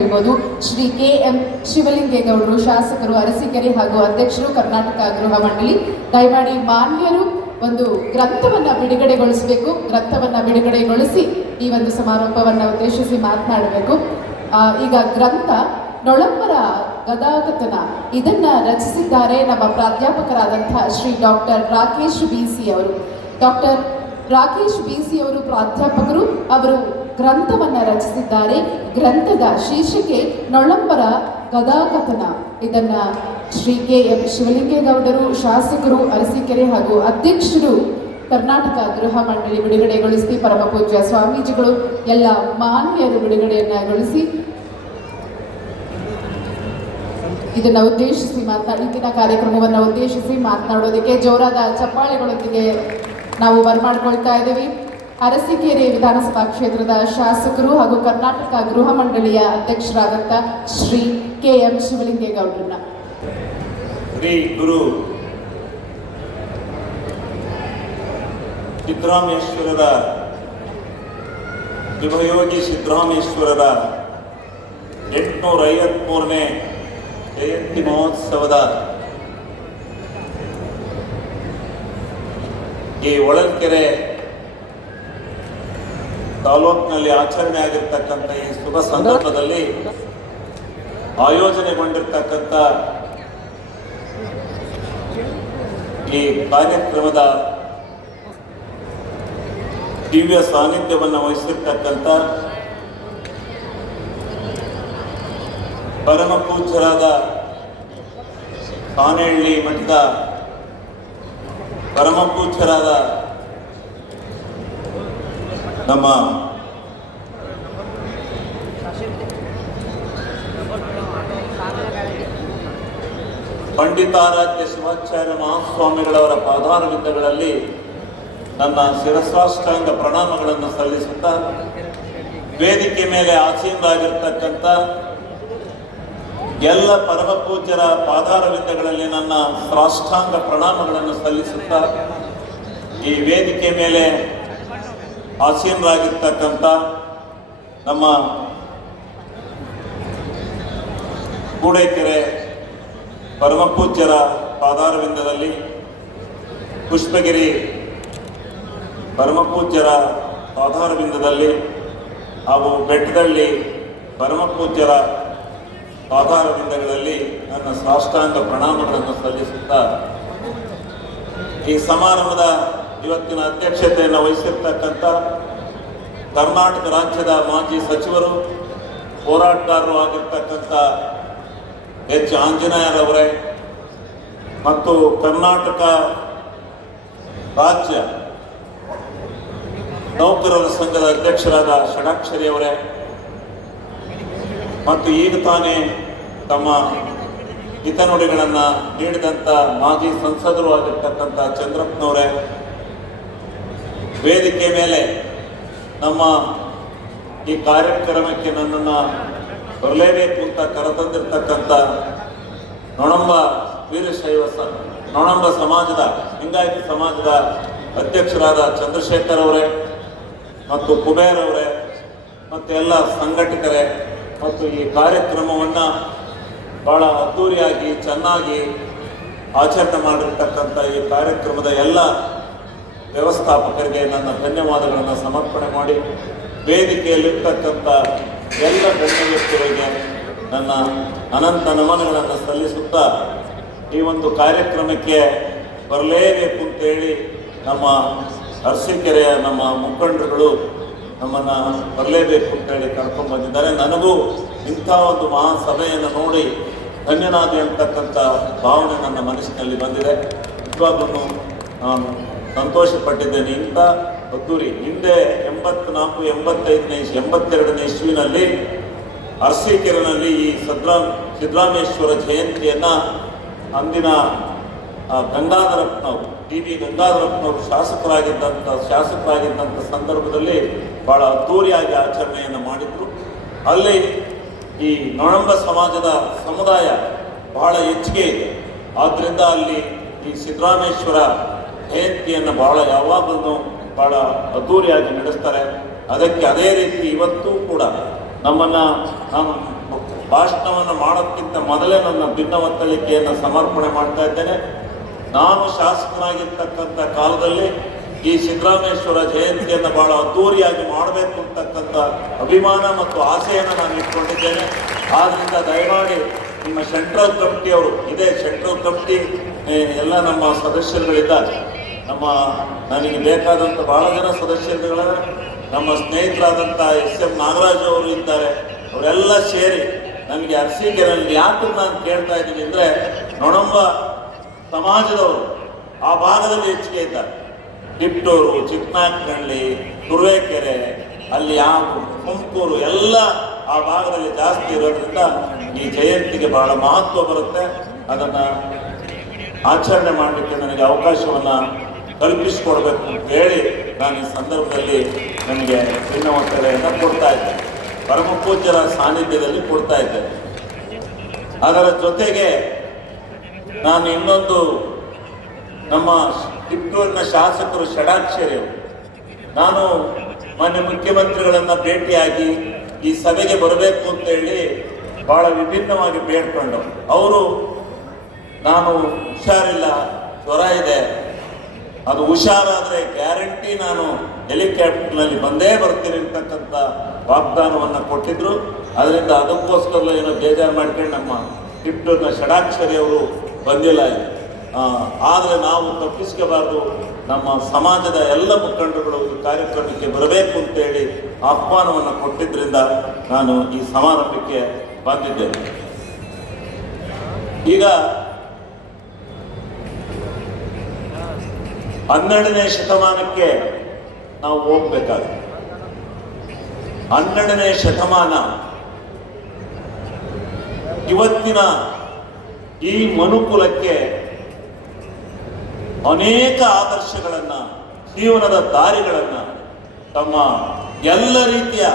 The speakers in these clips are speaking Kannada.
ಇರ್ಬೋದು. ಶ್ರೀ KM ಶಿವಲಿಂಗೇಗೌಡರು, ಶಾಸಕರು, ಅರಸೀಕೆರೆ ಹಾಗೂ ಅಧ್ಯಕ್ಷರು, ಕರ್ನಾಟಕ ಗೃಹ ಮಂಡಳಿ. ದಯಮಾಡಿ ಮಾನ್ಯರು ಒಂದು ಗ್ರಂಥವನ್ನ ಬಿಡುಗಡೆಗೊಳಿಸಬೇಕು. ಗ್ರಂಥವನ್ನ ಬಿಡುಗಡೆಗೊಳಿಸಿ ಈ ಒಂದು ಸಮಾರೋಪವನ್ನು ಉದ್ದೇಶಿಸಿ ಮಾತನಾಡಬೇಕು. ಈಗ ಗ್ರಂಥ ನೊಳಂಬರ ಗದಾಕಥನ ಇದನ್ನ ರಚಿಸಿದ್ದಾರೆ ನಮ್ಮ ಪ್ರಾಧ್ಯಾಪಕರಾದಂತಹ ಶ್ರೀ ಡಾಕ್ಟರ್ ರಾಕೇಶ್ BC ಅವರು. ಡಾಕ್ಟರ್ ರಾಕೇಶ್ BC ಅವರು ಪ್ರಾಧ್ಯಾಪಕರು. ಅವರು ಗ್ರಂಥವನ್ನ ರಚಿಸಿದ್ದಾರೆ. ಗ್ರಂಥದ ಶೀರ್ಷಿಕೆ ನೊಳಂಬರ ಗದಾಕಥನ. ಇದನ್ನ ಶ್ರೀ KM ಶಿವಲಿಂಗೇಗೌಡರು, ಶಾಸಕರು, ಅರಸೀಕೆರೆ ಹಾಗೂ ಅಧ್ಯಕ್ಷರು, ಕರ್ನಾಟಕ ಗೃಹ ಮಂಡಳಿ ಬಿಡುಗಡೆಗೊಳಿಸಿ ಪರಮ ಪೂಜ್ಯ ಸ್ವಾಮೀಜಿಗಳು ಎಲ್ಲ ಮಾನ್ಯರು ಬಿಡುಗಡೆಯನ್ನಗೊಳಿಸಿ ಇದನ್ನ ಉದ್ದೇಶಿಸಿ ಇಂದಿನ ಕಾರ್ಯಕ್ರಮವನ್ನು ಉದ್ದೇಶಿಸಿ ಮಾತನಾಡೋದಕ್ಕೆ ಜೋರಾದ ಚಪ್ಪಾಳೆಗಳೊಂದಿಗೆ ನಾವು ಬರಮಾಡ್ಕೊಳ್ತಾ ಇದ್ದೀವಿ. ಅರಸೀಕೆರೆ ವಿಧಾನಸಭಾ ಕ್ಷೇತ್ರದ ಶಾಸಕರು ಹಾಗೂ ಕರ್ನಾಟಕ ಗೃಹ ಮಂಡಳಿಯ ಅಧ್ಯಕ್ಷರಾದಂಥ ಶ್ರೀ KM ಶಿವಲಿಂಗೇಗೌಡರನ್ನ. ಶ್ರೀ ಗುರು ಸಿದ್ದರಾಮೇಶ್ವರರ ಶಿವಯೋಗಿ ಸಿದ್ದರಾಮೇಶ್ವರರ 853ನೇ ಜಯಂತಿ ಮಹೋತ್ಸವದ ಈ ಹೊಳಲ್ಕೆರೆ ತಾಲೂಕಿನಲ್ಲಿ ಆಚರಣೆ ಆಗಿರ್ತಕ್ಕಂಥ ಈ ಶುಭ ಸಂದರ್ಭದಲ್ಲಿ ಆಯೋಜನೆಗೊಂಡಿರ್ತಕ್ಕಂಥ ಈ ಕಾರ್ಯಕ್ರಮದ ದಿವ್ಯ ಸಾನ್ನಿಧ್ಯವನ್ನು ವಹಿಸಿರ್ತಕ್ಕಂಥ ಪರಮ ಪೂಜ್ಯರಾದ ಕಾನೇಹಳ್ಳಿ ಮಠದ ಪರಮ ಪೂಜ್ಯರಾದ ನಮ್ಮ ಪಂಡಿತಾರಾಧ್ಯ ಶಿವಾಚಾರ್ಯ ಮಹಾಸ್ವಾಮಿಗಳವರ ಪಾದಾರವಿಂದಗಳಲ್ಲಿ ನನ್ನ ಶಿರಸಾಷ್ಟಾಂಗ ಪ್ರಣಾಮಗಳನ್ನು ಸಲ್ಲಿಸುತ್ತಾ, ವೇದಿಕೆ ಮೇಲೆ ಆಸೀನರಾಗಿರ್ತಕ್ಕಂಥ ಎಲ್ಲ ಪರಮ ಪೂಜ್ಯರ ಪಾದಾರವಿಂದಗಳಲ್ಲಿ ನನ್ನ ಸಾಷ್ಟಾಂಗ ಪ್ರಣಾಮಗಳನ್ನು ಸಲ್ಲಿಸುತ್ತಾ, ಈ ವೇದಿಕೆ ಮೇಲೆ ಆಸೀನರಾಗಿರ್ತಕ್ಕಂಥ ನಮ್ಮ ಗೂಡೇಕೆರೆ ಪರಮ ಪೂಜ್ಯರ ಪಾದಾರವಿಂದದಲ್ಲಿ, ಪುಷ್ಪಗಿರಿ ಪರಮ ಪೂಜ್ಯರ ಪಾದಾರವಿಂದದಲ್ಲಿ ಹಾಗೂ ಬೆಟ್ಟದಳ್ಳಿ ಪರಮ ಪೂಜ್ಯರ ಪಾದಾರವಿಂದಗಳಲ್ಲಿ ನನ್ನ ಸಾಷ್ಟಾಂಗ ಪ್ರಣಾಮಗಳನ್ನು ಸಲ್ಲಿಸುತ್ತಾ, ಈ ಸಮಾರಂಭದ ಇವತ್ತಿನ ಅಧ್ಯಕ್ಷತೆಯನ್ನು ವಹಿಸಿರ್ತಕ್ಕಂಥ ಕರ್ನಾಟಕ ರಾಜ್ಯದ ಮಾಜಿ ಸಚಿವರು, ಹೋರಾಟಗಾರರು ಆಗಿರ್ತಕ್ಕಂಥ H. ಆಂಜನೇಯರವರೇ ಮತ್ತು ಕರ್ನಾಟಕ ರಾಜ್ಯ ನೌಕರರ ಸಂಘದ ಅಧ್ಯಕ್ಷರಾದ ಷಡಾಕ್ಷರಿಯವರೇ ಮತ್ತು ಈಗ ತಾನೇ ತಮ್ಮ ಹಿತನುಡಿಗಳನ್ನು ನೀಡಿದಂಥ ಮಾಜಿ ಸಂಸದರು ಆಗಿರ್ತಕ್ಕಂಥ ಚಂದ್ರಪ್ಪನವರೇ, ವೇದಿಕೆ ಮೇಲೆ ನಮ್ಮ ಈ ಕಾರ್ಯಕ್ರಮಕ್ಕೆ ನನ್ನನ್ನು ಬರಲೇಬೇಕು ಅಂತ ಕರೆತಂದಿರ್ತಕ್ಕಂಥ ನೊಣಂಬ ಸಮಾಜದ ಲಿಂಗಾಯತ ಸಮಾಜದ ಅಧ್ಯಕ್ಷರಾದ ಚಂದ್ರಶೇಖರ್ ಅವರೇ ಮತ್ತು ಕುಬೇರ್ ಅವರೇ ಮತ್ತು ಎಲ್ಲ ಸಂಘಟಕರೇ ಮತ್ತು ಈ ಕಾರ್ಯಕ್ರಮವನ್ನು ಬಹಳ ಅದ್ದೂರಿಯಾಗಿ ಚೆನ್ನಾಗಿ ಆಚರಣೆ ಮಾಡಿರ್ತಕ್ಕಂಥ ಈ ಕಾರ್ಯಕ್ರಮದ ಎಲ್ಲ ವ್ಯವಸ್ಥಾಪಕರಿಗೆ ನನ್ನ ಧನ್ಯವಾದಗಳನ್ನು ಸಮರ್ಪಣೆ ಮಾಡಿ, ವೇದಿಕೆಯಲ್ಲಿರ್ತಕ್ಕಂಥ ಎಲ್ಲ ಗಣ್ಯ ವ್ಯಕ್ತಿಗಳಿಗೆ ನನ್ನ ಅನಂತ ನಮನಗಳನ್ನು ಸಲ್ಲಿಸುತ್ತಾ, ಈ ಒಂದು ಕಾರ್ಯಕ್ರಮಕ್ಕೆ ಬರಲೇಬೇಕು ಅಂತೇಳಿ ನಮ್ಮ ಅರಸೀಕೆರೆಯ ನಮ್ಮ ಮುಖಂಡರುಗಳು ನಮ್ಮನ್ನು ಬರಲೇಬೇಕು ಅಂತೇಳಿ ಕರ್ಕೊಂಡು ಬಂದಿದ್ದಾರೆ. ನನಗೂ ಇಂಥ ಒಂದು ಮಹಾಸಭೆಯನ್ನು ನೋಡಿ ಧನ್ಯನಾದೆ ಅಂತಕ್ಕಂಥ ಭಾವನೆ ನನ್ನ ಮನಸ್ಸಿನಲ್ಲಿ ಬಂದಿದೆ. ನಿಜವಾಗ್ಲೂ ನಾನು ಸಂತೋಷಪಟ್ಟಿದ್ದೇನೆ. ಇಂಥ ಅದ್ದೂರಿ ಹಿಂದೆ 82ನೇ ಇಸ್ವಿನಲ್ಲಿ ಅರಸೀಕೆರೆನಲ್ಲಿ ಈ ಸಿದ್ದರಾಮೇಶ್ವರ ಜಯಂತಿಯನ್ನು ಅಂದಿನ ಗಂಗಾಧರಪ್ಪನವರು, TV ಗಂಗಾಧರಪ್ಪನವರು ಶಾಸಕರಾಗಿದ್ದಂಥ ಸಂದರ್ಭದಲ್ಲಿ ಬಹಳ ಅದ್ದೂರಿಯಾಗಿ ಆಚರಣೆಯನ್ನು ಮಾಡಿದರು. ಅಲ್ಲಿ ಈ ನೊಣಂಬ ಸಮಾಜದ ಸಮುದಾಯ ಬಹಳ ಹೆಚ್ಚಿಗೆ ಇದೆ. ಆದ್ದರಿಂದ ಅಲ್ಲಿ ಈ ಸಿದ್ದರಾಮೇಶ್ವರ ಜಯಂತಿಯನ್ನು ಯಾವಾಗಲೂ ಬಹಳ ಅದ್ದೂರಿಯಾಗಿ ನಡೆಸ್ತಾರೆ. ಅದಕ್ಕೆ ಅದೇ ರೀತಿ ಇವತ್ತೂ ಕೂಡ ನಮ್ಮನ್ನು ಭಾಷಣವನ್ನು ಮಾಡೋದಕ್ಕಿಂತ ಮೊದಲೇ ನನ್ನ ಭಿನ್ನವತ್ತಳಿಕೆಯನ್ನು ಸಮರ್ಪಣೆ ಮಾಡ್ತಾ ಇದ್ದೇನೆ. ನಾನು ಶಾಸಕನಾಗಿರ್ತಕ್ಕಂಥ ಕಾಲದಲ್ಲಿ ಈ ಸಿದ್ದರಾಮೇಶ್ವರ ಜಯಂತಿಯನ್ನು ಬಹಳ ಅದ್ದೂರಿಯಾಗಿ ಮಾಡಬೇಕು ಅಂತಕ್ಕಂಥ ಅಭಿಮಾನ ಮತ್ತು ಆಸೆಯನ್ನು ನಾನು ಇಟ್ಕೊಂಡಿದ್ದೇನೆ. ಆದ್ದರಿಂದ ದಯಮಾಡಿ ನಿಮ್ಮ ಸೆಂಟ್ರಲ್ ಕಮಿಟಿಯವರು, ಇದೇ ಸೆಂಟ್ರಲ್ ಕಮಿಟಿ ಎಲ್ಲ ನಮ್ಮ ಸದಸ್ಯರುಗಳಿದ್ದಾರೆ. ನನಗೆ ಬೇಕಾದಂಥ ಬಹಳ ಜನ ಸದಸ್ಯರುಗಳ ನಮ್ಮ ಸ್ನೇಹಿತರಾದಂಥ ಎಸ್.ಎಂ. ನಾಗರಾಜ್ ಅವರು ಇದ್ದಾರೆ. ಅವರೆಲ್ಲ ಸೇರಿ ನನಗೆ ಅರಸೀಕೆರೆಯಲ್ಲಿ ಯಾಕೆ ನಾನು ಕೇಳ್ತಾ ಇದ್ದೀನಿ ಅಂದರೆ, ನೊಣಂಬ ಸಮಾಜದವರು ಆ ಭಾಗದಲ್ಲಿ ಹೆಚ್ಚಿಗೆ ಇದ್ದಾರೆ. ಟಿಪ್ಟೂರು, ಚಿಕ್ಕನಾಯಕನಹಳ್ಳಿ, ತುರುವೇಕೆರೆ, ಅಲ್ಲಿ ತುಮಕೂರು ಎಲ್ಲ ಆ ಭಾಗದಲ್ಲಿ ಜಾಸ್ತಿ ಇರೋದ್ರಿಂದ ಈ ಜಯಂತಿಗೆ ಬಹಳ ಮಹತ್ವ ಬರುತ್ತೆ. ಅದನ್ನು ಆಚರಣೆ ಮಾಡಲಿಕ್ಕೆ ನನಗೆ ಅವಕಾಶವನ್ನು ಕಲ್ಪಿಸಿಕೊಡ್ಬೇಕು ಅಂತ ಹೇಳಿ ನಾನು ಈ ಸಂದರ್ಭದಲ್ಲಿ ನನಗೆ ಭಿನ್ನವತ್ತಳೆಯನ್ನು ಕೊಡ್ತಾ ಇದ್ದೇನೆ. ಪರಮ ಪೂಜ್ಯರ ಸಾನ್ನಿಧ್ಯದಲ್ಲಿ ಕೊಡ್ತಾ ಇದ್ದೇನೆ. ಅದರ ಜೊತೆಗೆ ನಾನು ಇನ್ನೊಂದು, ನಮ್ಮ ಟಿಪ್ಪೂರಿನ ಶಾಸಕರು ಷಡಾಕ್ಷರಿ ಅವರು, ನಾನು ಮಾನ್ಯ ಮುಖ್ಯಮಂತ್ರಿಗಳನ್ನು ಭೇಟಿಯಾಗಿ ಈ ಸಭೆಗೆ ಬರಬೇಕು ಅಂತೇಳಿ ಭಾಳ ವಿಭಿನ್ನವಾಗಿ ಬೇಡ್ಕೊಂಡು, ಅವರು ನಾನು ಹುಷಾರಿಲ್ಲ, ಜ್ವರ ಇದೆ, ಅದು ಹುಷಾರಾದರೆ ಗ್ಯಾರಂಟಿ ನಾನು ಹೆಲಿಕಾಪ್ಟರ್ನಲ್ಲಿ ಬಂದೇ ಬರ್ತೀನಿ ಅಂತಕ್ಕಂಥ ವಾಗ್ದಾನವನ್ನು ಕೊಟ್ಟಿದ್ರು. ಅದರಿಂದ ಅದಕ್ಕೋಸ್ಕರ ಏನೋ ಬೇಜಾರು ಮಾಡ್ಕೊಂಡು ನಮ್ಮ ಟಿಪ್ಪೂರಿನ ಷಡಾಕ್ಷರಿ ಅವರು ಬಂದಿಲ್ಲ. ಆದರೆ ನಾವು ತಪ್ಪಿಸ್ಕೋಬಾರ್ದು, ನಮ್ಮ ಸಮಾಜದ ಎಲ್ಲ ಮುಖಂಡರುಗಳು ಈ ಕಾರ್ಯಕ್ರಮಕ್ಕೆ ಬರಬೇಕು ಅಂತೇಳಿ ಆಹ್ವಾನವನ್ನು ಕೊಟ್ಟಿದ್ದರಿಂದ ನಾನು ಈ ಸಮಾರಂಭಕ್ಕೆ ಬಂದಿದ್ದೇನೆ. ಈಗ 12ನೇ ಶತಮಾನಕ್ಕೆ ನಾವು ಹೋಗ್ಬೇಕಾದ್ರೆ, 12ನೇ ಶತಮಾನ ಇವತ್ತಿನ ಈ ಮನುಕುಲಕ್ಕೆ ಅನೇಕ ಆದರ್ಶಗಳನ್ನು, ಜೀವನದ ದಾರಿಗಳನ್ನು, ತಮ್ಮ ಎಲ್ಲ ರೀತಿಯ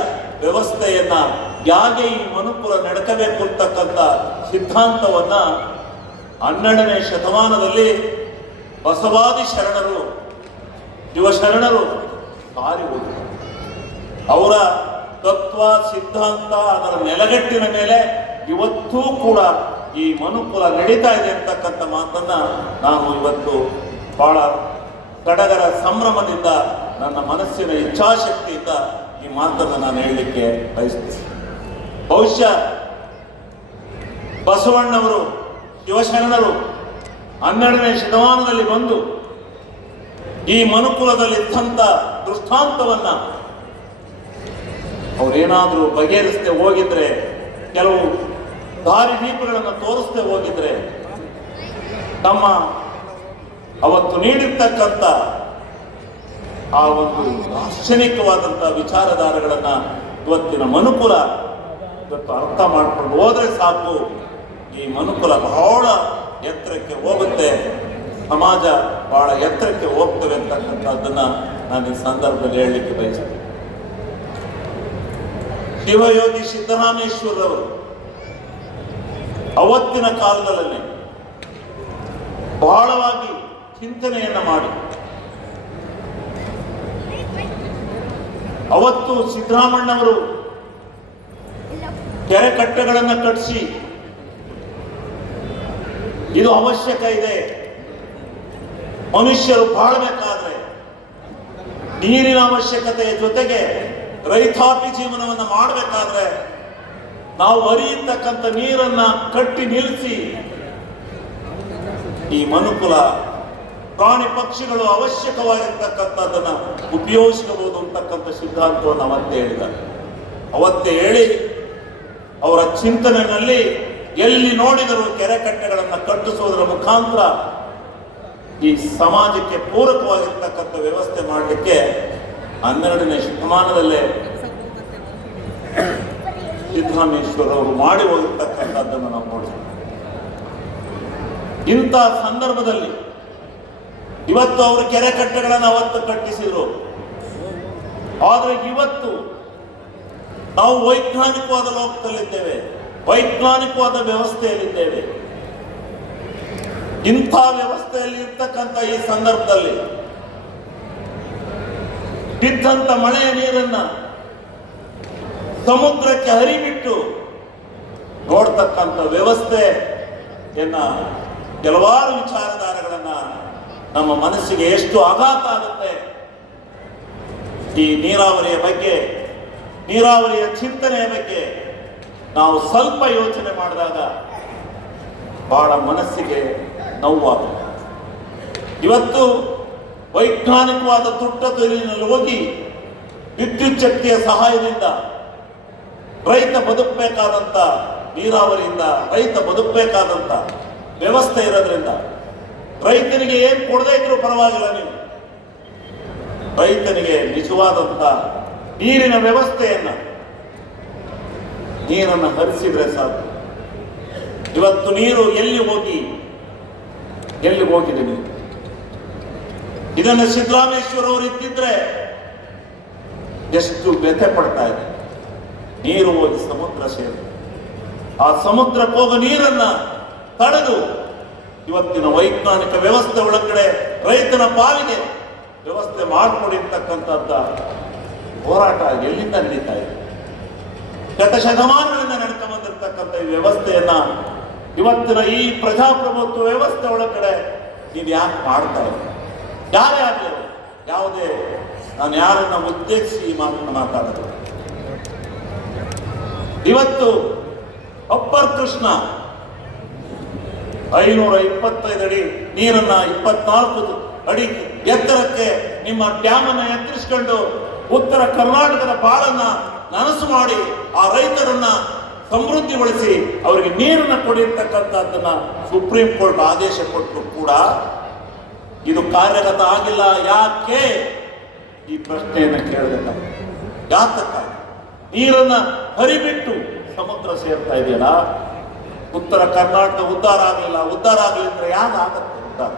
ವ್ಯವಸ್ಥೆಯನ್ನು ಹೇಗೆ ಈ ಮನುಕುಲ ನಡ್ಕಬೇಕು ಅಂತಕ್ಕಂಥ ಸಿದ್ಧಾಂತವನ್ನು 12ನೇ ಶತಮಾನದಲ್ಲಿ ಬಸವಾದಿ ಶರಣರು, ಶಿವಶರಣರು ಸಾರಿ ಹೋದರು. ಅವರ ತತ್ವ ಸಿದ್ಧಾಂತ, ಅದರ ನೆಲಗಟ್ಟಿನ ಮೇಲೆ ಇವತ್ತೂ ಕೂಡ ಈ ಮನುಕುಲ ನಡೀತಾ ಇದೆ ಅಂತಕ್ಕಂಥ ಮಾತನ್ನು ನಾನು ಇವತ್ತು ಬಹಳ ಸಡಗರ ಸಂಭ್ರಮದಿಂದ, ನನ್ನ ಮನಸ್ಸಿನ ಇಚ್ಛಾಶಕ್ತಿಯಿಂದ ಈ ಮಾತನ್ನು ನಾನು ಹೇಳಲಿಕ್ಕೆ ಬಯಸ್ತೀನಿ. ಬಹುಶಃ ಬಸವಣ್ಣವರು, ಶಿವಶರಣರು 12ನೇ ಶತಮಾನದಲ್ಲಿ ಬಂದು ಈ ಮನುಕುಲದಲ್ಲಿ ಇದ್ದಂಥ ದೃಷ್ಟಾಂತವನ್ನು ಅವರೇನಾದರೂ ಬಗೆಹರಿಸದೆ ಹೋಗಿದ್ರೆ, ಕೆಲವು ದಾರಿದೀಪಗಳನ್ನು ತೋರಿಸದೆ ಹೋಗಿದ್ರೆ, ತಮ್ಮ ಅವತ್ತು ನೀಡಿರ್ತಕ್ಕಂಥ ಆ ಒಂದು ದಾರ್ಶನಿಕವಾದಂಥ ವಿಚಾರಧಾರೆಗಳನ್ನು ಇವತ್ತಿನ ಮನುಕುಲ ಇವತ್ತು ಅರ್ಥ ಮಾಡಿಕೊಂಡು ಹೋದರೆ ಸಾಕು, ಈ ಮನುಕುಲ ಬಹಳ ಎತ್ತರಕ್ಕೆ ಹೋಗುತ್ತೆ, ಸಮಾಜ ಬಹಳ ಎತ್ತರಕ್ಕೆ ಹೋಗ್ತವೆ ಅಂತಕ್ಕಂಥದ್ದನ್ನು ನಾನು ಈ ಸಂದರ್ಭದಲ್ಲಿ ಹೇಳಲಿಕ್ಕೆ ಬಯಸ್ತೇನೆ. ಶಿವಯೋಗಿ ಸಿದ್ದರಾಮೇಶ್ವರರವರು ಅವತ್ತಿನ ಕಾಲದಲ್ಲಿ ಬಹಳವಾಗಿ ಚಿಂತನೆಯನ್ನು ಮಾಡಿ, ಅವತ್ತು ಸಿದ್ದರಾಮಣ್ಣವರು ಕೆರೆ ಕಟ್ಟೆಗಳನ್ನು ಕಟ್ಟಿಸಿ, ಇದು ಅವಶ್ಯಕ ಇದೆ, ಮನುಷ್ಯರು ಬಾಳಬೇಕಾದ್ರೆ ನೀರಿನ ಅವಶ್ಯಕತೆಯ ಜೊತೆಗೆ ರೈತಾಪಿ ಜೀವನವನ್ನು ಮಾಡಬೇಕಾದ್ರೆ ನಾವು ಹರಿಯತಕ್ಕಂಥ ನೀರನ್ನ ಕಟ್ಟಿ ನಿಲ್ಲಿಸಿ ಈ ಮನುಕುಲ ಪ್ರಾಣಿ ಪಕ್ಷಿಗಳು ಅವಶ್ಯಕವಾಗಿರ್ತಕ್ಕಂಥದ್ದನ್ನು ಉಪಯೋಗಿಸಬಹುದು ಅಂತಕ್ಕಂಥ ಸಿದ್ಧಾಂತವನ್ನು ಅವತ್ತೇ ಹೇಳಿದ್ದಾರೆ. ಅವತ್ತೇ ಹೇಳಿ ಅವರ ಚಿಂತನೆಯಲ್ಲಿ ಎಲ್ಲಿ ನೋಡಿದರೂ ಕೆರೆ ಕಟ್ಟೆಗಳನ್ನು ಕಟ್ಟಿಸುವುದರ ಮುಖಾಂತರ ಈ ಸಮಾಜಕ್ಕೆ ಪೂರಕವಾಗಿರ್ತಕ್ಕಂಥ ವ್ಯವಸ್ಥೆ ಮಾಡಲಿಕ್ಕೆ 12ನೇ ಶತಮಾನದಲ್ಲೇ ಸಿದ್ದರಾಮೇಶ್ವರವರು ಮಾಡಿ ಹೋಗಿರ್ತಕ್ಕಂಥದ್ದನ್ನು ನಾವು ನೋಡ್ತೀವಿ. ಇಂಥ ಸಂದರ್ಭದಲ್ಲಿ ಇವತ್ತು ಅವರು ಕೆರೆ ಕಟ್ಟೆಗಳನ್ನು ಅವತ್ತು ಕಟ್ಟಿಸಿದ್ರು. ಆದರೆ ಇವತ್ತು ನಾವು ವೈಜ್ಞಾನಿಕವಾದ ಲೋಕದಲ್ಲಿದ್ದೇವೆ, ವೈಜ್ಞಾನಿಕವಾದ ವ್ಯವಸ್ಥೆಯಲ್ಲಿದ್ದೇವೆ. ಇಂಥ ವ್ಯವಸ್ಥೆಯಲ್ಲಿ ಇರ್ತಕ್ಕಂಥ ಈ ಸಂದರ್ಭದಲ್ಲಿ ಬಿದ್ದಂತ ಮಳೆಯ ನೀರನ್ನ ಸಮುದ್ರಕ್ಕೆ ಹರಿಬಿಟ್ಟು ನೋಡ್ತಕ್ಕಂಥ ವ್ಯವಸ್ಥೆಯನ್ನ ಕೆಲವಾರು ವಿಚಾರಧಾರೆಗಳನ್ನ ನಮ್ಮ ಮನಸ್ಸಿಗೆ ಎಷ್ಟು ಆಘಾತ ಆಗುತ್ತೆ. ಈ ನೀರಾವರಿಯ ಬಗ್ಗೆ, ನೀರಾವರಿಯ ಚಿಂತನೆಯ ಬಗ್ಗೆ ನಾವು ಸ್ವಲ್ಪ ಯೋಚನೆ ಮಾಡಿದಾಗ ಬಹಳ ಮನಸ್ಸಿಗೆ ನೋವಾಗುತ್ತೆ. ಇವತ್ತು ವೈಜ್ಞಾನಿಕವಾದ ತುಟ್ಟತುದಿನಲ್ಲಿ ಹೋಗಿ ವಿದ್ಯುತ್ ಶಕ್ತಿಯ ಸಹಾಯದಿಂದ ರೈತ ಬದುಕಬೇಕಾದಂಥ, ನೀರಾವರಿಯಿಂದ ರೈತ ಬದುಕಬೇಕಾದಂಥ ವ್ಯವಸ್ಥೆ ಇರೋದ್ರಿಂದ ರೈತನಿಗೆ ಏನು ಕೊಡದೇ ಇದ್ರೂ ಪರವಾಗಿಲ್ಲ, ನೀವು ರೈತನಿಗೆ ನಿಜವಾದಂಥ ನೀರಿನ ವ್ಯವಸ್ಥೆಯನ್ನ, ನೀರನ್ನು ಹರಿಸಿದ್ರೆ ಸಾಕು. ಇವತ್ತು ನೀರು ಎಲ್ಲಿ ಹೋಗಿದೆ ನೀರು? ಇದನ್ನು ಸಿದ್ದರಾಮೇಶ್ವರ ಅವರು ಇದ್ದಿದ್ರೆ ಎಷ್ಟು ವ್ಯಥೆ ಪಡ್ತಾ ಇದೆ. ನೀರು ಹೋಗಿ ಸಮುದ್ರ ಸೇರಿ ಆ ಸಮುದ್ರಕ್ಕೆ ಹೋಗೋ ನೀರನ್ನ ತಡೆದು ಇವತ್ತಿನ ವೈಜ್ಞಾನಿಕ ವ್ಯವಸ್ಥೆ ಒಳಗಡೆ ರೈತನ ಪಾಲಿಗೆ ವ್ಯವಸ್ಥೆ ಮಾಡಿಕೊಡಿರ್ತಕ್ಕಂಥದ್ದ ಹೋರಾಟ ಎಲ್ಲಿಂದ ನಡೀತಾ ಇದೆ? ಗತ ಶತಮಾನಗಳಿಂದ ನಡ್ಕೊಂಡು ಬಂದಿರತಕ್ಕಂಥ ಈ ವ್ಯವಸ್ಥೆಯನ್ನ ಇವತ್ತಿನ ಈ ಪ್ರಜಾಪ್ರಭುತ್ವ ವ್ಯವಸ್ಥೆ ಒಳಗಡೆ ನೀವು ಯಾಕೆ ಮಾಡ್ತಾ ಇದ್ದೀರಿ? ಯಾರೇ ಆಗಲಿ, ಯಾವುದೇ, ನಾನು ಯಾರನ್ನ ಉದ್ದೇಶಿಸಿ ಈ ಮಾತನ್ನು ಮಾತಾಡೋದು. ಇವತ್ತು ಅಪ್ಪರ್ ಕೃಷ್ಣ 525 ಅಡಿ ನೀರನ್ನ 24 ಅಡಿ ಎತ್ತರಕ್ಕೆ ನಿಮ್ಮ ಡ್ಯಾಮ್ ಅನ್ನ ಎತ್ತರಿಸಿಕೊಂಡು ಉತ್ತರ ಕರ್ನಾಟಕದ ಬಾಳನ್ನ ನನಸು ಮಾಡಿ ಆ ರೈತರನ್ನ ಸಮೃದ್ಧಿಗೊಳಿಸಿ ಅವರಿಗೆ ನೀರನ್ನು ಕೊಡಿರ್ತಕ್ಕಂಥದ್ದನ್ನ ಸುಪ್ರೀಂ ಕೋರ್ಟ್ ಆದೇಶ ಕೊಟ್ಟರು ಕೂಡ ಇದು ಕಾರ್ಯಗತ ಆಗಿಲ್ಲ. ಯಾಕೆ? ಈ ಪ್ರಶ್ನೆಯನ್ನು ಕೇಳಬೇಕು. ಯಾತಕ್ಕಾಗಿ ನೀರನ್ನ ಹರಿಬಿಟ್ಟು ಸಮುದ್ರ ಸೇರ್ತಾ ಇದೆಯಲ್ಲ? ಉತ್ತರ ಕರ್ನಾಟಕ ಉದ್ಧಾರ ಆಗಲಿಲ್ಲ. ಉದ್ಧಾರ ಆಗಲಿದ್ರೆ ಯಾಕಾಗತ್ತೆ ಉದ್ಧಾರ?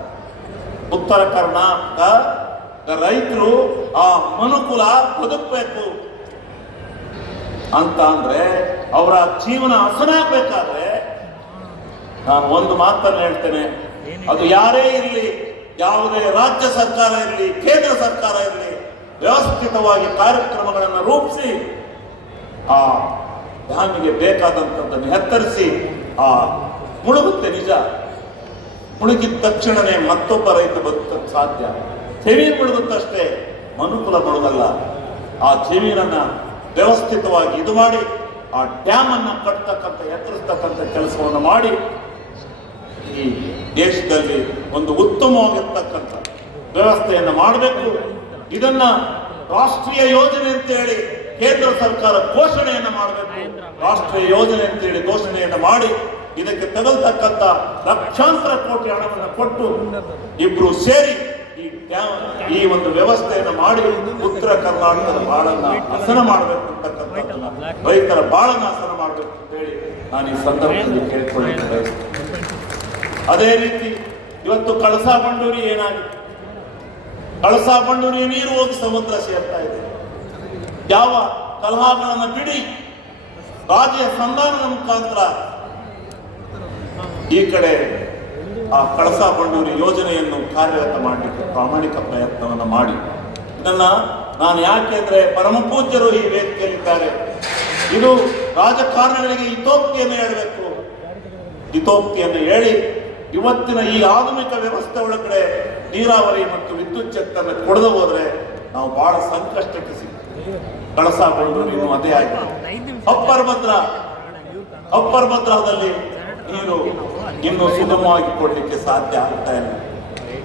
ಉತ್ತರ ಕರ್ನಾಟಕ ರೈತರು ಆ ಮನುಕುಲ ಬದುಕಬೇಕು ಅಂತ ಅಂದ್ರೆ, ಅವರ ಜೀವನ ಹಸನಾಗಬೇಕಾದ್ರೆ ನಾನು ಒಂದು ಮಾತನ್ನು ಹೇಳ್ತೇನೆ, ಅದು ಯಾರೇ ಇರಲಿ, ಯಾವುದೇ ರಾಜ್ಯ ಸರ್ಕಾರ ಇರಲಿ, ಕೇಂದ್ರ ಸರ್ಕಾರ ಇರಲಿ, ವ್ಯವಸ್ಥಿತವಾಗಿ ಕಾರ್ಯಕ್ರಮಗಳನ್ನು ರೂಪಿಸಿ ಆ ಡ್ಯಾಮಿಗೆ ಬೇಕಾದಂಥದ್ದನ್ನು ಎತ್ತರಿಸಿ ಆ ಮುಳುಗುತ್ತೆ. ನಿಜ, ಮುಳುಗಿದ ತಕ್ಷಣವೇ ಮತ್ತೊಬ್ಬ ರೈತ ಬದುಕಕ್ಕೆ ಸಾಧ್ಯ. ಜಮೀನು ಮುಳುಗುತ್ತಷ್ಟೇ, ಮನುಕುಲ ಮುಳುಗಲ್ಲ. ಆ ಜಮೀನನ್ನ ವ್ಯವಸ್ಥಿತವಾಗಿ ಇದು ಮಾಡಿ ಆ ಡ್ಯಾಮ್ ಅನ್ನ ಕಟ್ತಕ್ಕಂಥ, ಎತ್ತರಿಸ್ತಕ್ಕಂಥ ಕೆಲಸವನ್ನು ಮಾಡಿ ಈ ದೇಶದಲ್ಲಿ ಒಂದು ಉತ್ತಮವಾಗಿರ್ತಕ್ಕಂಥ ವ್ಯವಸ್ಥೆಯನ್ನು ಮಾಡಬೇಕು. ಇದನ್ನ ರಾಷ್ಟ್ರೀಯ ಯೋಜನೆ ಅಂತ ಹೇಳಿ ಕೇಂದ್ರ ಸರ್ಕಾರ ಘೋಷಣೆಯನ್ನು ಮಾಡಬೇಕು. ರಾಷ್ಟ್ರೀಯ ಯೋಜನೆ ಅಂತ ಹೇಳಿ ಘೋಷಣೆಯನ್ನು ಮಾಡಿ ಇದಕ್ಕೆ ತಗಲ್ತಕ್ಕಂಥ ಲಕ್ಷಾಂತರ ಕೋಟಿ ಹಣವನ್ನು ಕೊಟ್ಟು ಇಬ್ರು ಸೇರಿ ಈ ಒಂದು ವ್ಯವಸ್ಥೆಯನ್ನು ಮಾಡಿ ಉತ್ತರ ಕರ್ನಾಟಕದ ಬಾಳನ್ನ ಹಸನ ಮಾಡಬೇಕು ಅಂತಕ್ಕಂಥದ್ದನ್ನ, ರೈತರ ಬಾಳನ್ನ ಹಸನ ಮಾಡಬೇಕು ಅಂತ ಹೇಳಿ ನಾನು ಈ ಸಂದರ್ಭದಲ್ಲಿ ಕೇಳಿಕೊಳ್ಳುತ್ತೇನೆ ಬಯಸ್ತೇನೆ. ಅದೇ ರೀತಿ ಇವತ್ತು ಕಳಸಾ ಬಂಡೂರಿ ಏನಾಗಿದೆ? ಕಳಸಾ ಬಂಡೂರಿ ನೀರು ಹೋಗಿ ಸಮುದ್ರ ಸೇರ್ತಾ ಇದೆ. ಯಾವ ಕಲಹಗಳನ್ನು ಬಿಡಿ ರಾಜ್ಯ ಸಂಧಾನದ ಮುಖಾಂತರ ಈ ಕಡೆ ಆ ಕಳಸಾ ಬಂಡೂರಿ ಯೋಜನೆಯನ್ನು ಕಾರ್ಯಗತ ಮಾಡಲಿಕ್ಕೆ ಪ್ರಾಮಾಣಿಕ ಪ್ರಯತ್ನವನ್ನು ಮಾಡಿ, ಇದನ್ನ ನಾನು ಯಾಕೆಂದ್ರೆ ಪರಮ ಪೂಜ್ಯರು ಈ ವೇದಿಕೆಯಲ್ಲಿದ್ದಾರೆ. ಇದು ರಾಜಕಾರಣಿಗಳಿಗೆ ಹಿತೋಕ್ತಿಯನ್ನು ಹೇಳಬೇಕು. ಹಿತೋಕ್ತಿಯನ್ನು ಹೇಳಿ ಇವತ್ತಿನ ಈ ಆಧುನಿಕ ವ್ಯವಸ್ಥೆ ಒಳಗಡೆ ನೀರಾವರಿ ಮತ್ತು ವಿದ್ಯುತ್ ಶಕ್ತಿಯನ್ನು ಕೊಡದೆ ಹೋದ್ರೆ ನಾವು ಬಹಳ ಸಂಕಷ್ಟಕ್ಕೆ ಸಿಗ್ತೀವಿ. ಕಳಸಾ ಬಂಡೂರಿ ಇನ್ನೂ ಅದೇ ಆಗಿದೆ. ಅಪ್ಪರ್ ಭದ್ರಾದಲ್ಲಿ ನೀರು ಇನ್ನೂ ಸುಗಮವಾಗಿ ಕೊಡ್ಲಿಕ್ಕೆ ಸಾಧ್ಯ ಆಗ್ತಾ ಇಲ್ಲ.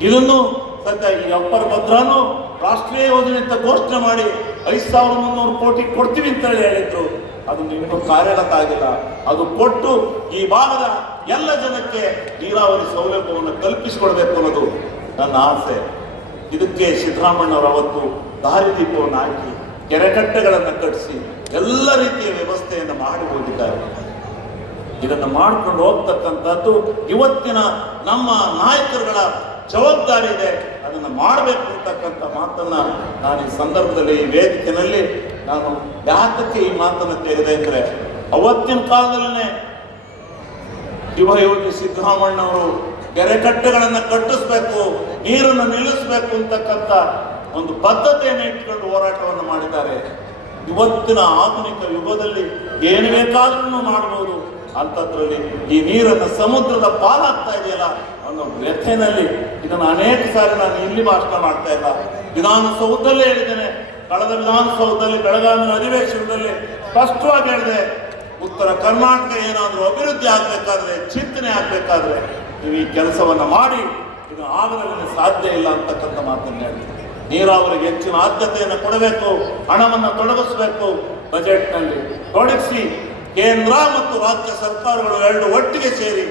ಇದನ್ನು ಸದ್ಯ ಈ ಅಪ್ಪರ್ ಭದ್ರಾನು ರಾಷ್ಟ್ರೀಯ ಯೋಜನೆ ಅಂತ ಘೋಷಣೆ ಮಾಡಿ 5,300 ಕೋಟಿ ಕೊಡ್ತೀವಿ ಅಂತ ಹೇಳಿದ್ರು. ಅದು ಇನ್ನೂ ಕಾರ್ಯಗತ ಆಗಿಲ್ಲ. ಅದು ಕೊಟ್ಟು ಈ ಭಾಗದ ಎಲ್ಲ ಜನಕ್ಕೆ ನೀರಾವರಿ ಸೌಲಭ್ಯವನ್ನು ಕಲ್ಪಿಸಿಕೊಡ್ಬೇಕು ಅನ್ನೋದು ನನ್ನ ಆಸೆ. ಇದಕ್ಕೆ ಸಿದ್ದರಾಮಯ್ಯನವರು ಅವತ್ತು ದಾರಿದೀಪವನ್ನು ಹಾಕಿ ಕೆರೆಕಟ್ಟೆಗಳನ್ನು ಕಟ್ಟಿಸಿ ಎಲ್ಲ ರೀತಿಯ ವ್ಯವಸ್ಥೆಯನ್ನು ಮಾಡಿ ಹೋಗಿದ್ದಾರೆ. ಇದನ್ನು ಮಾಡಿಕೊಂಡು ಹೋಗ್ತಕ್ಕಂಥದ್ದು ಇವತ್ತಿನ ನಮ್ಮ ನಾಯಕರುಗಳ ಜವಾಬ್ದಾರಿ ಇದೆ. ಅದನ್ನು ಮಾಡಬೇಕು ಅಂತಕ್ಕಂಥ ಮಾತನ್ನ ನಾನು ಈ ಸಂದರ್ಭದಲ್ಲಿ ಈ ವೇದಿಕೆಯಲ್ಲಿ ನಾನು ಯಾತಕ್ಕೆ ಈ ಮಾತನ್ನು ತೆಗೆದೆ ಅಂದರೆ, ಅವತ್ತಿನ ಕಾಲದಲ್ಲೇ ಶಿವಯೋಗಿ ಸಿದ್ದರಾಮಯ್ಯನವರು ಕೆರೆಕಟ್ಟೆಗಳನ್ನು ಕಟ್ಟಿಸ್ಬೇಕು, ನೀರನ್ನು ನಿಲ್ಲಿಸಬೇಕು ಅಂತಕ್ಕಂಥ ಒಂದು ಬದ್ಧತೆಯನ್ನು ಇಟ್ಕೊಂಡು ಹೋರಾಟವನ್ನು ಮಾಡಿದ್ದಾರೆ. ಇವತ್ತಿನ ಆಧುನಿಕ ಯುಗದಲ್ಲಿ ಏನು ಬೇಕಾದ್ರೂ ಮಾಡಬಹುದು. ಅಂಥದ್ರಲ್ಲಿ ಈ ನೀರನ್ನು ಸಮುದ್ರದ ಪಾಲಾಗ್ತಾ ಇದೆಯಲ್ಲ ಅನ್ನೋ ವ್ಯಥೆನಲ್ಲಿ ಇದನ್ನು ಅನೇಕ ಸಾರಿ ನಾನು ಇಲ್ಲಿ ಭಾಷಣ ಮಾಡ್ತಾ ಇಲ್ಲ, ವಿಧಾನಸೌಧದಲ್ಲೇ ಹೇಳಿದ್ದೇನೆ. ಕಳೆದ ವಿಧಾನಸೌಧದಲ್ಲಿ ಬೆಳಗಾವಿ ಅಧಿವೇಶನದಲ್ಲಿ ಸ್ಪಷ್ಟವಾಗಿ ಹೇಳಿದೆ, ಉತ್ತರ ಕರ್ನಾಟಕ ಏನಾದರೂ ಅಭಿವೃದ್ಧಿ ಆಗಬೇಕಾದ್ರೆ, ಚಿಂತನೆ ಆಗಬೇಕಾದ್ರೆ ನೀವು ಈ ಕೆಲಸವನ್ನು ಮಾಡಿ, ಇದು ಆಗದಲ್ಲಿ ಸಾಧ್ಯ ಇಲ್ಲ ಅಂತಕ್ಕಂಥ ಮಾತನ್ನು ಹೇಳಿದೆ. ನೀರಾವರಿಗೆ ಹೆಚ್ಚಿನ ಆದ್ಯತೆಯನ್ನು ಕೊಡಬೇಕು, ಹಣವನ್ನು ತೊಡಗಿಸಬೇಕು, ಬಜೆಟ್ನಲ್ಲಿ ತೊಡಗಿಸಿ ಕೇಂದ್ರ ಮತ್ತು ರಾಜ್ಯ ಸರ್ಕಾರಗಳು ಎರಡು ಒಟ್ಟಿಗೆ ಸೇರಿ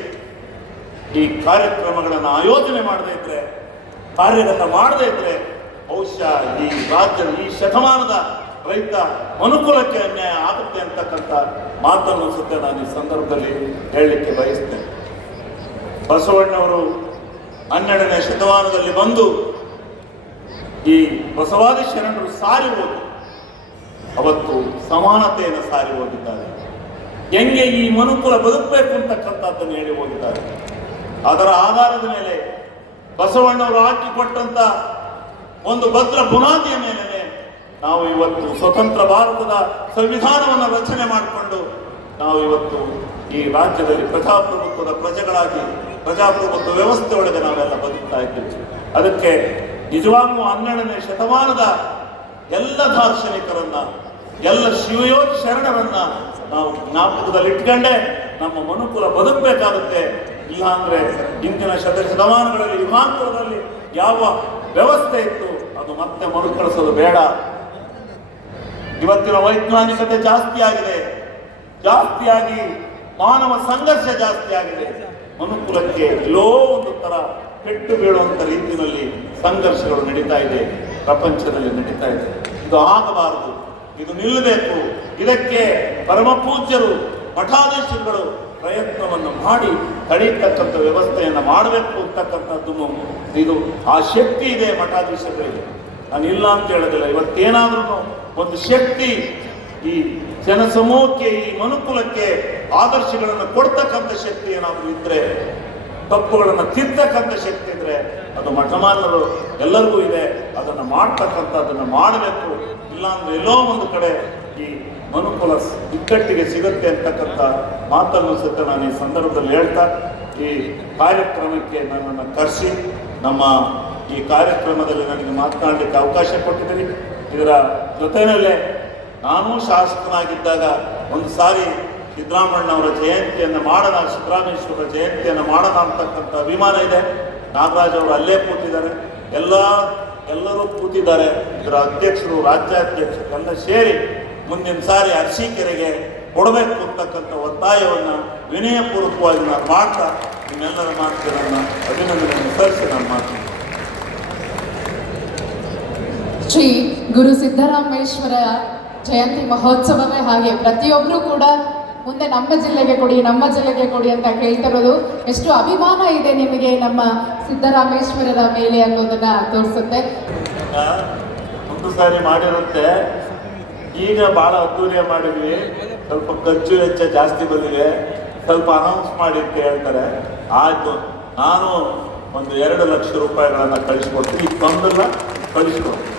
ಈ ಕಾರ್ಯಕ್ರಮಗಳನ್ನು ಆಯೋಜನೆ ಮಾಡದೇ ಇದ್ರೆ, ಕಾರ್ಯಗತ ಮಾಡದೇ ಇದ್ರೆ ಬಹುಶಃ ಈ ರಾಜ್ಯದ ಈ ಶತಮಾನದ ರೈತ ಅನುಕೂಲಕ್ಕೆ ಅನ್ಯಾಯ ಆಗುತ್ತೆ ಅಂತಕ್ಕಂಥ ಮಾತನ್ನು ಸದ್ಯ ನಾನು ಈ ಸಂದರ್ಭದಲ್ಲಿ ಹೇಳಲಿಕ್ಕೆ ಬಯಸ್ತೇನೆ. ಬಸವಣ್ಣವರು 12ನೇ ಶತಮಾನದಲ್ಲಿ ಬಂದು ಈ ಬಸವಾದಿ ಶರಣರು ಸಾರಿ ಹೋಗಿ ಅವತ್ತು ಸಮಾನತೆಯನ್ನು ಸಾರಿ ಹೋಗಿದ್ದಾರೆ. ಹೆಂಗೆ ಈ ಮನುಕುಲ ಬದುಕಬೇಕು ಅಂತಕ್ಕಂಥದ್ದನ್ನು ಹೇಳಿ ಹೋಗಿದ್ದಾರೆ. ಅದರ ಆಧಾರದ ಮೇಲೆ ಬಸವಣ್ಣವರು ಹಾಕಿಕೊಟ್ಟಂತ ಒಂದು ಭದ್ರ ಬುನಾದಿಯ ಮೇಲೆ ನಾವು ಇವತ್ತು ಸ್ವತಂತ್ರ ಭಾರತದ ಸಂವಿಧಾನವನ್ನು ರಚನೆ ಮಾಡಿಕೊಂಡು ನಾವು ಇವತ್ತು ಈ ರಾಜ್ಯದಲ್ಲಿ ಪ್ರಜಾಪ್ರಭುತ್ವದ ಪ್ರಜೆಗಳಾಗಿ ಪ್ರಜಾಪ್ರಭುತ್ವ ವ್ಯವಸ್ಥೆ ಒಳಗೆ ನಾವೆಲ್ಲ ಬದುಕ್ತಾ ಇದ್ದೀವಿ. ಅದಕ್ಕೆ ನಿಜವಾಗ್ಲೂ 12ನೇ ಶತಮಾನದ ಎಲ್ಲ ದಾರ್ಶನಿಕರನ್ನ, ಎಲ್ಲ ಶಿವಯೋಗಿ ಶರಣರನ್ನ ನಾವು ಜ್ಞಾಪಕದಲ್ಲಿಟ್ಕೊಂಡೇ ನಮ್ಮ ಮನುಕುಲ ಬದುಕಬೇಕಾಗುತ್ತೆ. ಇಲ್ಲ ಅಂದ್ರೆ ಇಂದಿನ ಶತಮಾನಗಳಲ್ಲಿ ಯುಗಾಂತರದಲ್ಲಿ ಯಾವ ವ್ಯವಸ್ಥೆ ಇತ್ತು ಅದು ಮತ್ತೆ ಮರುಕಳಿಸೋದು ಬೇಡ. ಇವತ್ತಿನ ವೈಜ್ಞಾನಿಕತೆ ಜಾಸ್ತಿ ಆಗಿದೆ, ಜಾಸ್ತಿಯಾಗಿ ಮಾನವ ಸಂಘರ್ಷ ಜಾಸ್ತಿ ಆಗಿದೆ. ಮನುಕುಲಕ್ಕೆ ಎಲ್ಲೋ ಒಂದು ತರ ಪೆಟ್ಟು ಬೀಳುವಂತ ರೀತಿಯಲ್ಲಿ ಸಂಘರ್ಷಗಳು ನಡೀತಾ ಇದೆ, ಪ್ರಪಂಚದಲ್ಲಿ ನಡೀತಾ ಇದೆ. ಇದು ಆಗಬಾರದು, ಇದು ನಿಲ್ಲಬೇಕು. ಇದಕ್ಕೆ ಪರಮ ಪೂಜ್ಯರು ಮಠಾಧೀಶರುಗಳು ಪ್ರಯತ್ನವನ್ನು ಮಾಡಿ ತಡೀತಕ್ಕಂಥ ವ್ಯವಸ್ಥೆಯನ್ನು ಮಾಡಬೇಕು ಅಂತಕ್ಕಂಥದ್ದನ್ನು ಇದು ಆ ಶಕ್ತಿ ಇದೆ ಮಠಾಧೀಶಗಳಿಗೆ. ನಾನು ಇಲ್ಲ ಅಂತ ಹೇಳೋದಿಲ್ಲ. ಇವತ್ತೇನಾದ್ರೂ ಒಂದು ಶಕ್ತಿ ಈ ಜನಸಮೂಹಕ್ಕೆ, ಈ ಮನುಕುಲಕ್ಕೆ ಆದರ್ಶಗಳನ್ನು ಕೊಡ್ತಕ್ಕಂಥ ಶಕ್ತಿ ಏನಾದರೂ ಇದ್ರೆ, ತಪ್ಪುಗಳನ್ನು ತಿರ್ತಕ್ಕಂಥ ಶಕ್ತಿ ಇದ್ರೆ ಅದು ಮಠಮಾನ್ಯರು ಎಲ್ಲರಿಗೂ ಇದೆ. ಅದನ್ನು ಮಾಡ್ತಕ್ಕಂಥದ್ದನ್ನು ಮಾಡಬೇಕು. ಇಲ್ಲಾಂದ್ರೆ ಎಲ್ಲೋ ಒಂದು ಕಡೆ ಈ ಮನುಕುಲ ಇಕ್ಕಟ್ಟಿಗೆ ಸಿಗುತ್ತೆ ಅಂತಕ್ಕಂಥ ಮಾತನ್ನು ಸಹ ನಾನು ಈ ಸಂದರ್ಭದಲ್ಲಿ ಹೇಳ್ತಾ, ಈ ಕಾರ್ಯಕ್ರಮಕ್ಕೆ ನನ್ನನ್ನು ಕರೆಸಿ ನಮ್ಮ ಈ ಕಾರ್ಯಕ್ರಮದಲ್ಲಿ ನನಗೆ ಮಾತನಾಡಲಿಕ್ಕೆ ಅವಕಾಶ ಕೊಟ್ಟಿದ್ದೀನಿ. ಇದರ ಜೊತೆಯಲ್ಲೇ ನಾನು ಶಾಸಕನಾಗಿದ್ದಾಗ ಒಂದು ಸಾರಿ ಸಿದ್ದರಾಮಣ್ಣವರ ಜಯಂತಿಯನ್ನು ಮಾಡೋಣ, ಸಿದ್ದರಾಮೇಶ್ವರ ಜಯಂತಿಯನ್ನು ಮಾಡೋಣ ಅಂತಕ್ಕಂಥ ಅಭಿಮಾನ ಇದೆ. ನಾಗರಾಜ್ ಅವರು ಅಲ್ಲೇ ಕೂತಿದ್ದಾರೆ, ಎಲ್ಲರೂ ಕೂತಿದ್ದಾರೆ. ಇದರ ಅಧ್ಯಕ್ಷರು, ರಾಜ್ಯಾಧ್ಯಕ್ಷರು ಎಲ್ಲ ಸೇರಿ ಮುಂದಿನ ಸಾರಿ ಅರಸೀಕೆರೆಗೆ ಕೊಡಬೇಕು ಅಂತಕ್ಕಂಥ ಒತ್ತಾಯವನ್ನು ವಿನಯಪೂರ್ವಕವಾಗಿ ನಾನು ಮಾಡ್ತಾ ನಿಮ್ಮೆಲ್ಲರ ಮಾತುಗಳನ್ನು ಅಭಿನಂದನೆಯನ್ನು ಸಲ್ಲಿಸಿ ನಾನು ಮಾಡ್ತೀನಿ. ಶ್ರೀ ಗುರು ಸಿದ್ದರಾಮೇಶ್ವರ ಜಯಂತಿ ಮಹೋತ್ಸವವೇ ಹಾಗೆ. ಪ್ರತಿಯೊಬ್ಬರು ಕೂಡ ಮುಂದೆ ನಮ್ಮ ಜಿಲ್ಲೆಗೆ ಕೊಡಿ, ನಮ್ಮ ಜಿಲ್ಲೆಗೆ ಕೊಡಿ ಅಂತ ಕೇಳ್ತಿರೋದು. ಎಷ್ಟು ಅಭಿಮಾನ ಇದೆ ನಿಮಗೆ ನಮ್ಮ ಸಿದ್ದರಾಮೇಶ್ವರರ ಮೇಲೆ ಅನ್ನೋದನ್ನ ತೋರಿಸುತ್ತೆ. ಒಂದು ಸಾರಿ ಮಾಡಿರುತ್ತೆ, ಈಗ ಬಹಳ ಅದ್ದೂರಿಯ ಮಾಡಿದ್ವಿ, ಸ್ವಲ್ಪ ಖರ್ಚು ವೆಚ್ಚ ಜಾಸ್ತಿ ಬಂದಿವೆ, ಸ್ವಲ್ಪ ಅನೌನ್ಸ್ ಮಾಡಿ ಅಂತ ಹೇಳ್ತಾರೆ. ಆಯ್ತು, ನಾನು ಒಂದು 2 ಲಕ್ಷ ರೂಪಾಯಿಗಳನ್ನು ಕಳಿಸ್ಕೊಡ್ತೀನಿ. ಈಗ ಬಂದಲ್ಲ, ಕಳಿಸ್ಕೊಡ್ತೀನಿ.